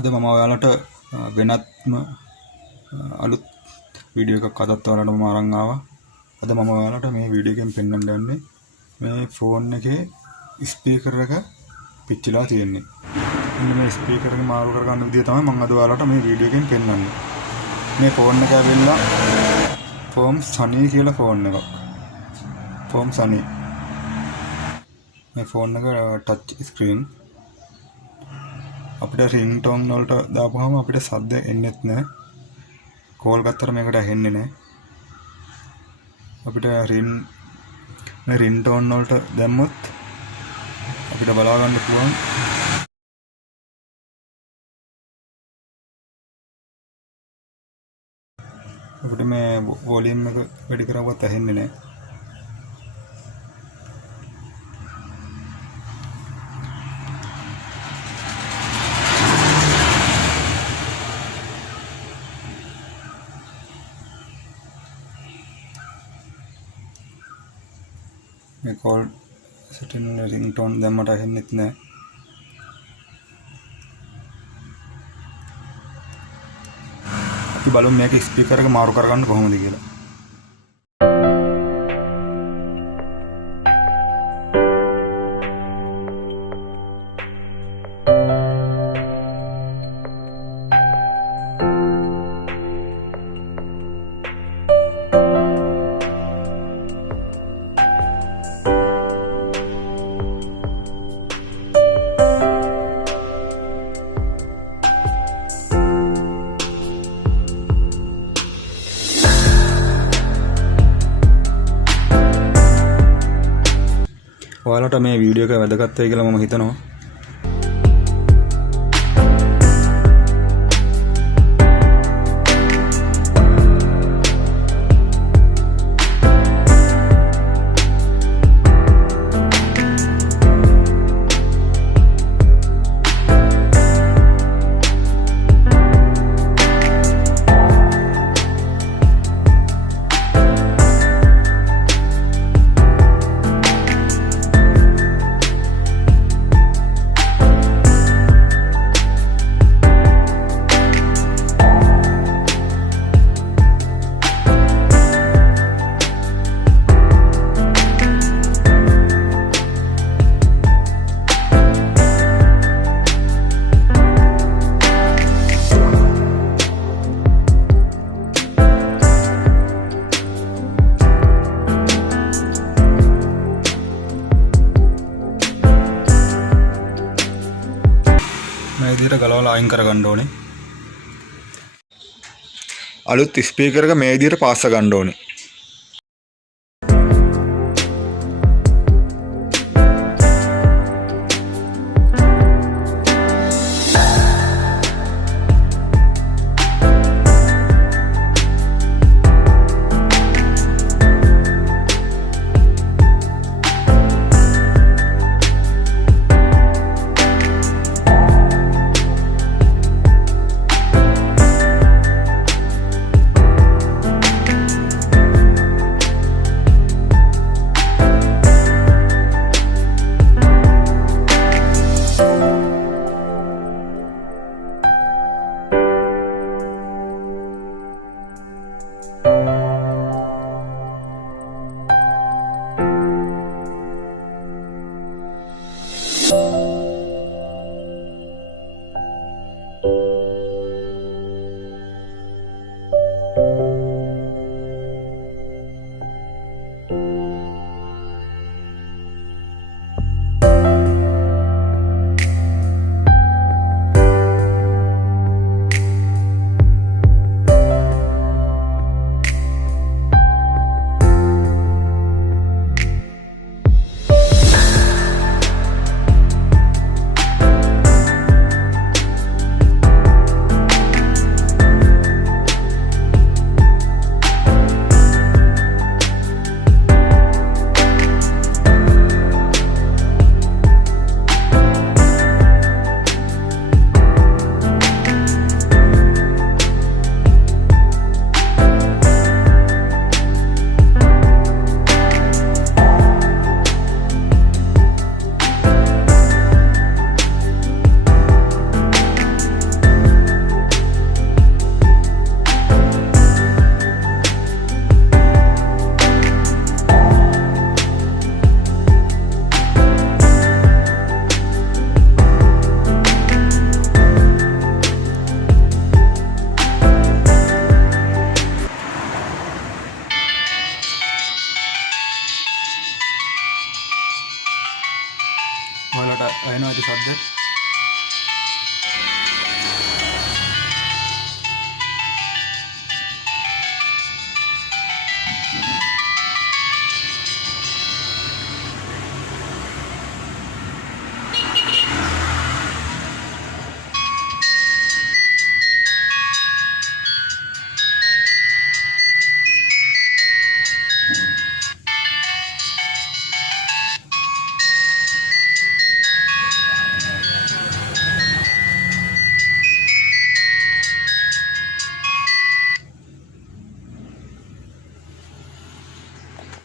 අද මම ඔයාලට වෙනත්ම අලුත් වීඩියෝ එකක් අදත් ඔයාලට මම අරන් ආවා. අද මම ඔයාලට මේ වීඩියෝ එකෙන් පෙන්වන්න යන්නේ මේ ෆෝන් එකේ ස්පීකර් එක පිච්චිලා තියෙන්නේ. මෙන්න මේ ස්පීකර් එක මාරු කරගන්න විදිය තමයි මම අද ඔයාලට මේ වීඩියෝ එකෙන් පෙන්වන්නේ. මේ ෆෝන් එක ඇවිල්ලා ෆෝම් සනී කියලා ෆෝන් එකක්. ෆෝම් සනී. මේ ෆෝන් එක ටච් ස්ක්‍රීන්. අපිට රින්ග්ටෝන් වලට දාපුවාම අපිට සද්ද එන්නේත් නැහැ. කෝල් ගත්තට මේකට ඇහෙන්නේ නැහැ. අපිට මේ රින්ග්ටෝන් වලට දැම්මොත් අපිට බලා ගන්න පුළුවන්. අපිට මේ වොලියම් එක වැඩි කරවුවත් ඇහෙන්නේ නැහැ. මේ කෝල් සෙටින් රින්ග්ටෝන් දැම්මට ඇහෙන්නෙත් නැහැ. අපි බලමු මේක ස්පීකර් එක මාරු කරගන්න කොහොමද කියලා. ඔයාලට මේ වීඩියෝ එක වැදගත් වෙයි කියලා මම හිතනවා. මේ විදිහට ගලවලා අයින් කරගන්න ඕනේ. අලුත් ස්පීකර් එක මේ විදිහට පාස්ස ගන්න ඕනේ.